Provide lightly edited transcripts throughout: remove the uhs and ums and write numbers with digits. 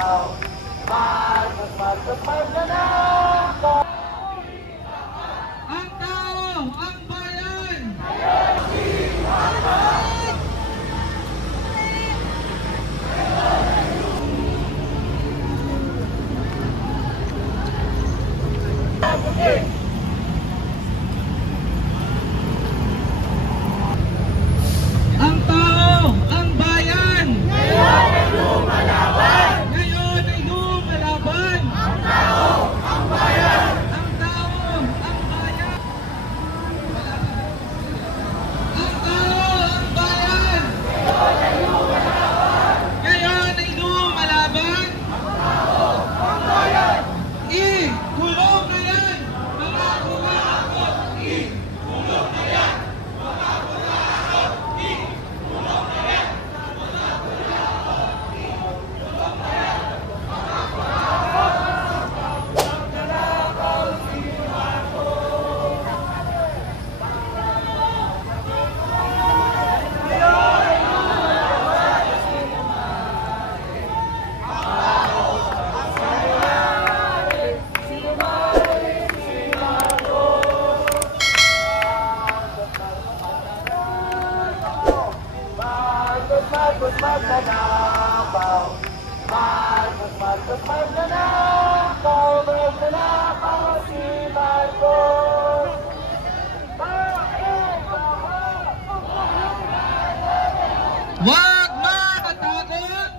Ang tao, ang bayan. Ang tao, ang bayan. Ngayon ay lumalaban. Ngayon ay lumalaban. Ang tao, ang bayan. Ang tao, ang bayan. Ang tao, ang bayan. Ngayon ay lumalaban. Ngayon ay lumalaban. Ang tao, ang bayan. Ikulong na yan, mga kumakot. Ikulong na yan, mga kumakot. Ikulong na yan, mga kumakot. Ikulong na yan, mga kumakot. Nanakaw si Marcos. Ngayon ay lumalaban si magnanakaw, magnanakaw si Marcos. Wag matatakot!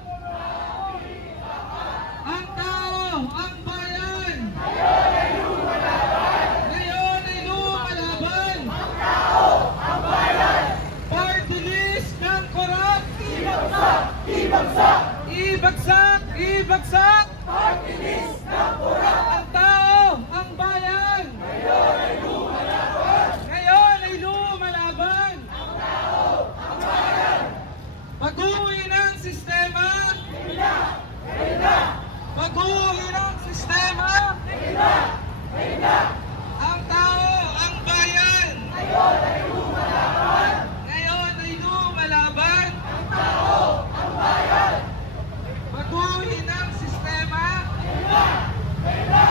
Ang tao, ang bayan! Ngayon ay lumalaban! Ngayon ay lumalaban! Ang tao, ang bayan! Party list ng korap! Ibagsak! Ibagsak! Ibagsak! Ibagsak! Party list ng korap! Ang tao, ang bayan! Ngayon ay lumalaban! Ngayon ay lumalaban! Ang tao, ang bayan! Baguhin ang sistema! Hindi! Hindi! Baguhin ang sistema! Hindi! Hindi! Ang tao, ang bayan! Ngayon ay lumalaban! Ngayon ay lumalaban! Ang tao, ang bayan! Baguhin ang sistema! Hindi! Hindi!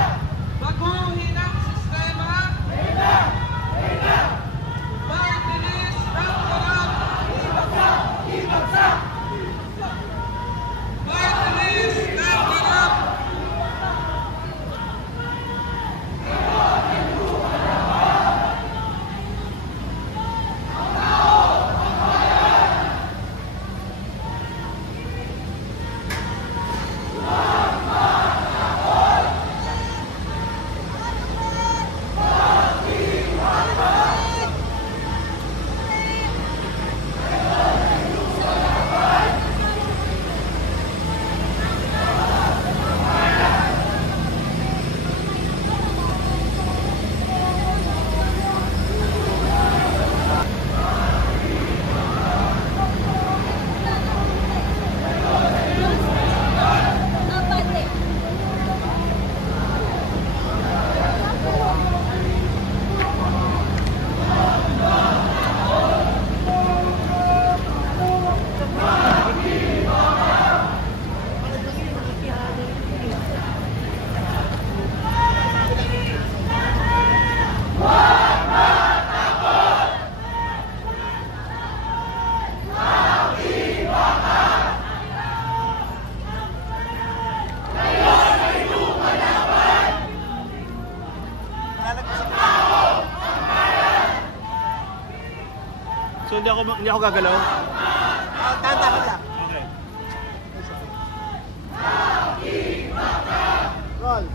Baguhin ang sistema! Hindi! Hindi! Party list ng korap! Ibagsak! Ibagsak! Party list ng korap! So hindi ako gagalaw? Tahan lang. Okay. Roll.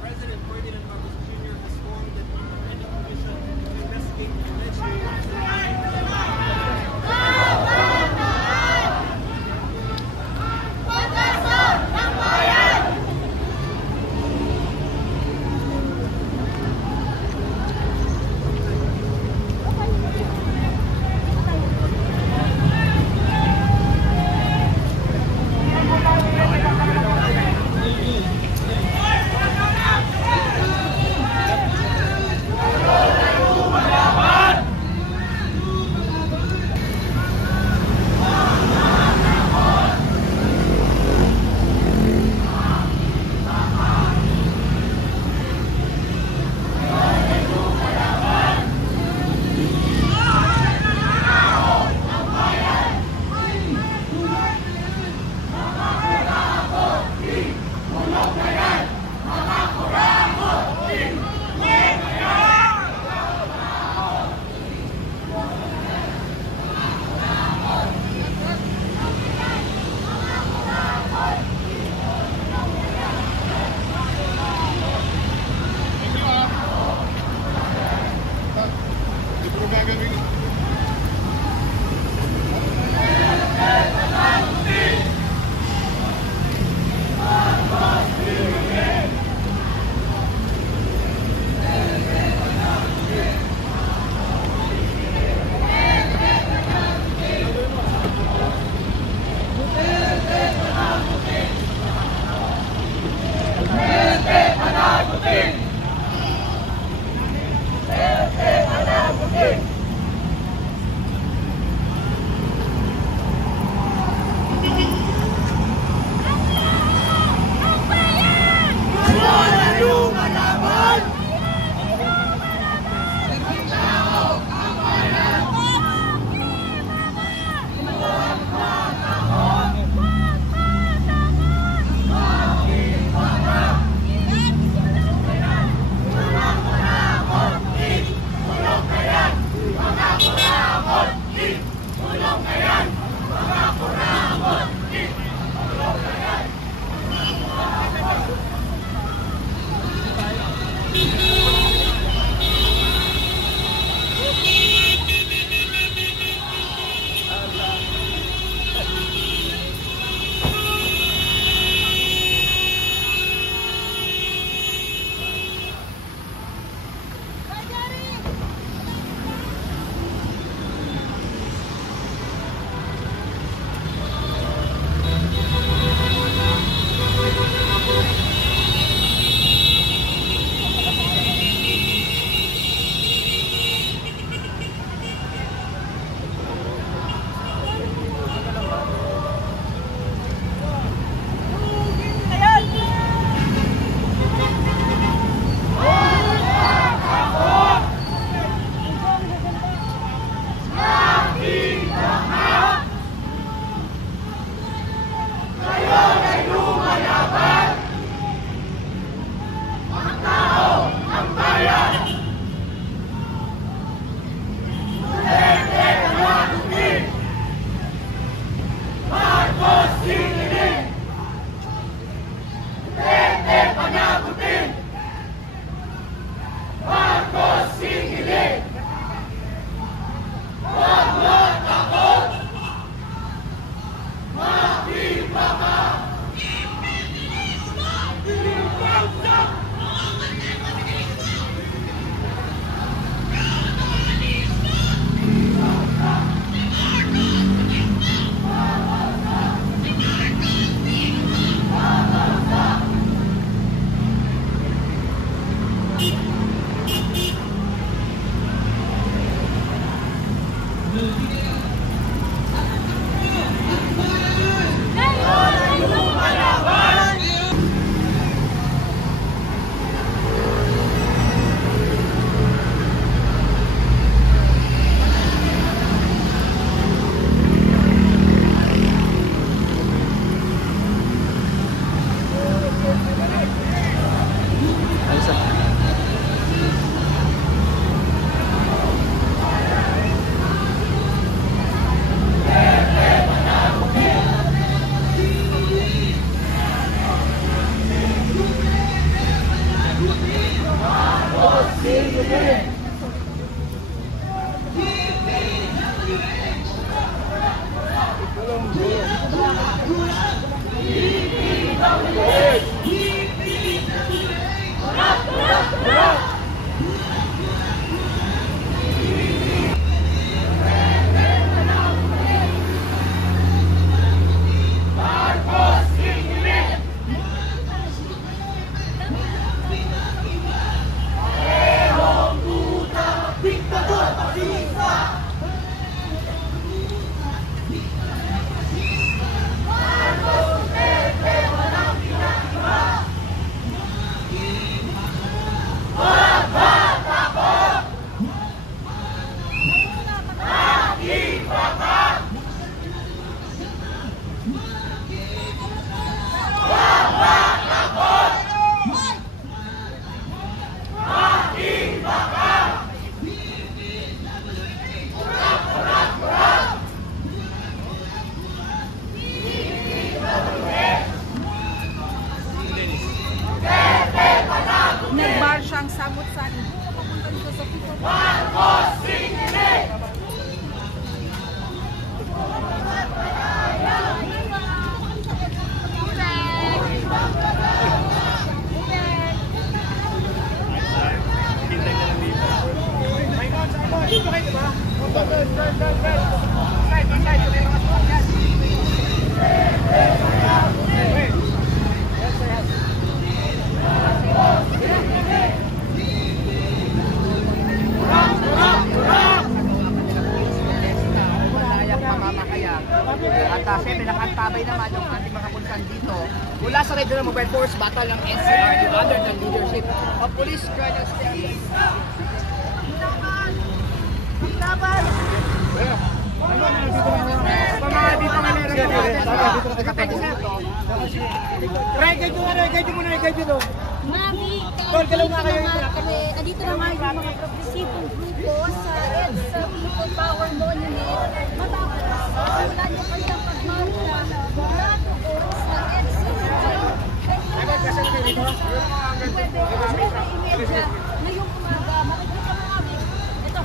President Ferdinand Marcos Jr. has formed an independent commission to investigate the alleged lang. At siyempre, nakatabay naman yung ating mga kapulisan dito. Mula sa Regional Mobile Force Battle ng NCR under the leadership of Police Colonel Steve. Laban! Reggae muna. Mami, nandito na nga yung mga progresibong grupo sa People Power Monument. Matapos, wala niyo kanyang pagmarcha mula ng oras ng NCR. Ngayong umaga, makikita mo kami. Ito.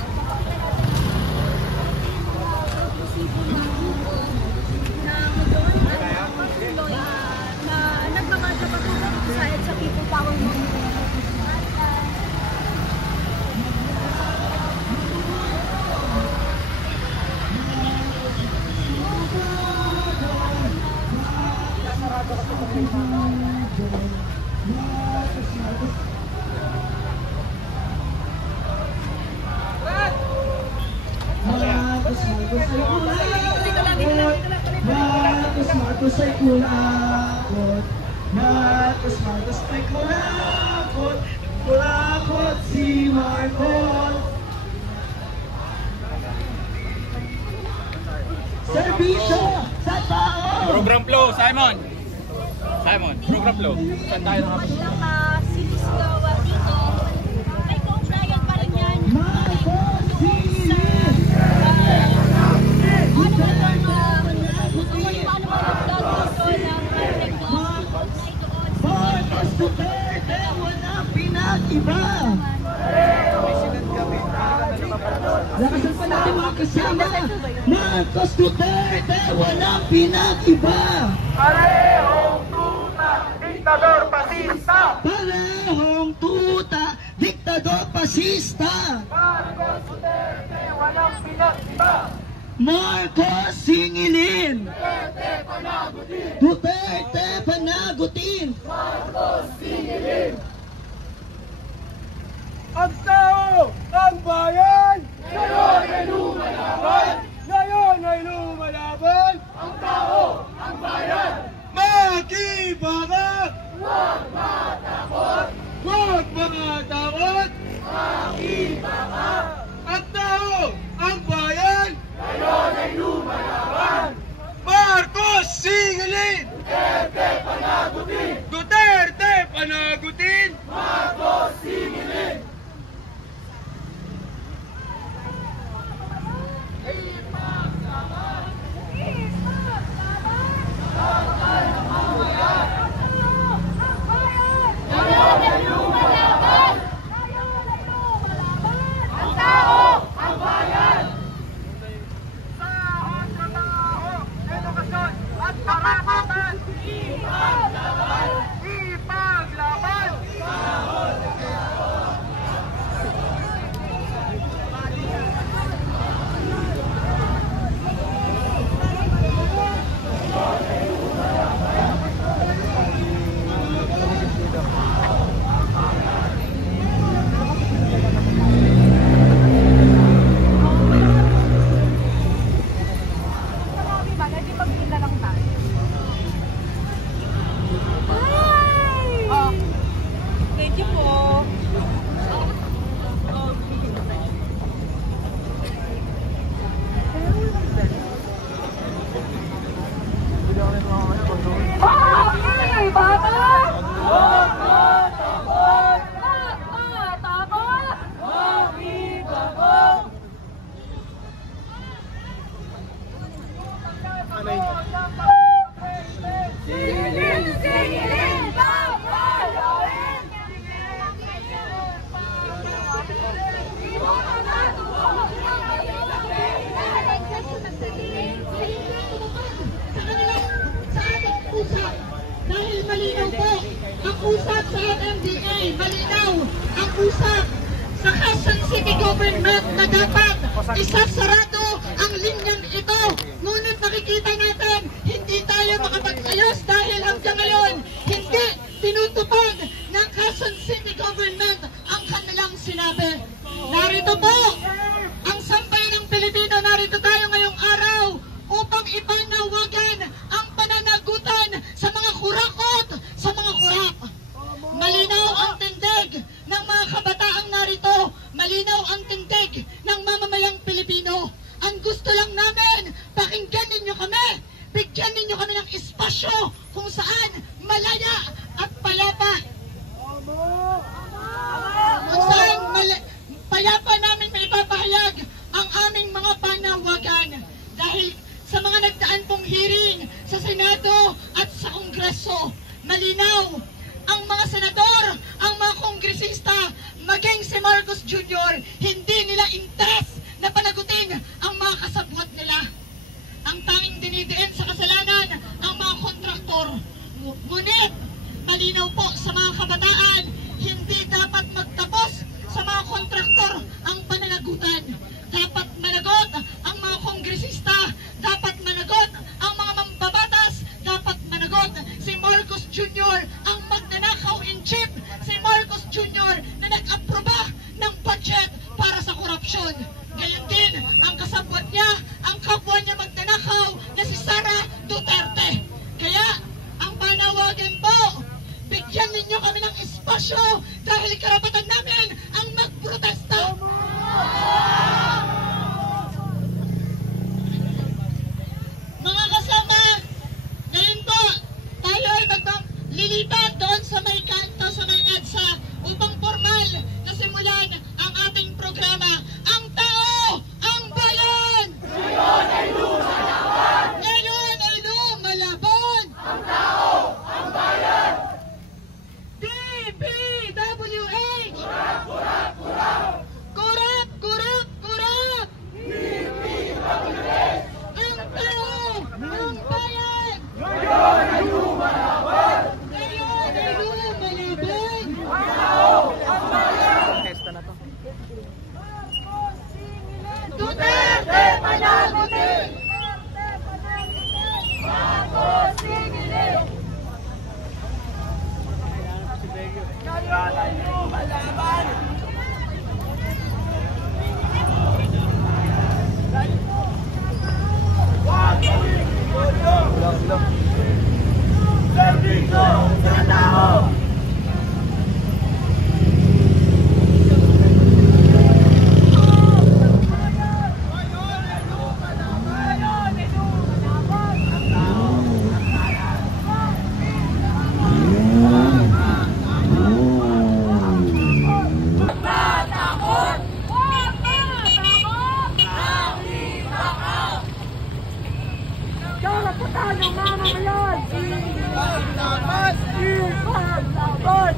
Progresibong na grupo na ngayon na nagmamarcha patulong sa People Power Monument. Marcos ay kulakot, Marcos ay kulakot si Marcos. Serbisyo sa tao! Program flow, Simon, program flow. Saan tayo Lang sinisigawan dito. May compliant pa rin yan. Marcos Singilin! Marcos Duterte, walang pinag-iba! Lakasan pa natin mga kasama! Marcos Duterte, walang pinag-iba! Parehong tuta, diktador pasista. Parehong tuta, diktador pasista! Marcos Duterte, walang pinag-iba. Marcos Singilin! Duterte panagutin! Ang tao, ang bayan. Ngayon ay lumalaban. Ang tao, ang bayan. Makibangat! Huwag matakot. Huwag mga takot! Makibangat. Ang tao, ang bayan! Ngayon ay lumalaban. Marcos Singilin! Duterte panagutin. Duterte panagutin! Marcos Singilin. Ang tao, ang bayan. Sahod sa tao, edukasyon at karapatan. Ipaglaban. Thank you po. Dahil malinaw po ang usap sa MMDA, malinaw ang usap sa Quezon City Government na dapat isasarado ang linyang ito. Ngunit makikita natin, hindi tayo makapag-ayos dahil hanggang ngayon, hindi tinutupad ng Quezon City Government ang kanilang sinabi. Narito po ang sampay ng Pilipino, narito tayo ngayong araw upang espasyo kung saan malaya at payapa. Kung saan payapa namin may papahayag ang aming mga panawagan. Dahil sa mga nagdaan pong hearing sa Senado at sa Kongreso, malinaw ang mga senador, ang mga kongresista, maging si Marcos Jr., hindi nila interes na panagutin ang mga kasabwat nila. Ang tanging dinidiin sa kasalanan ang mga kontraktor. Ngunit, malinaw po sa mga kabataan, hindi dapat magtapos sa mga kontraktor ang pananagutan. Dapat managot ang mga kongresista, dapat managot ang mga mambabatas, dapat managot si Marcos Jr., ang magnanakaw in chief, si Marcos Jr. na nag-aproba ng budget para sa korupsyon. Gayon din ang kasabwat niya, ang kapwa niya magnanakaw na si Sara Duterte. Kaya ang panawagan po, bigyan ninyo kami ng espasyo dahil karapatan namin ang magprotesta. Mga kasama, ngayon po, tayo ay lilipat doon sa may kanto, sa may EDSA, upang formal na simulan ang ating programa. Ang tao, ang bayan! Ngayon ay lumalaban! Ngayon ay lumalaban! Ang tao, ang bayan! DPWH! Kurap, kurap! Kurap, kurap, kurap! DPWH! Ang tao, ang bayan! Ngayon ay lumalaban! Ngayon ay lumalaban! Ang tao, ang bayan! Duterte panagutin! Marcos singilin! Ngayon ay lumalaban! Huwag gawing igulo! Serbisyo sa tao! Karapatan ng mamamayan! Ipaglaban! Ipaglaban!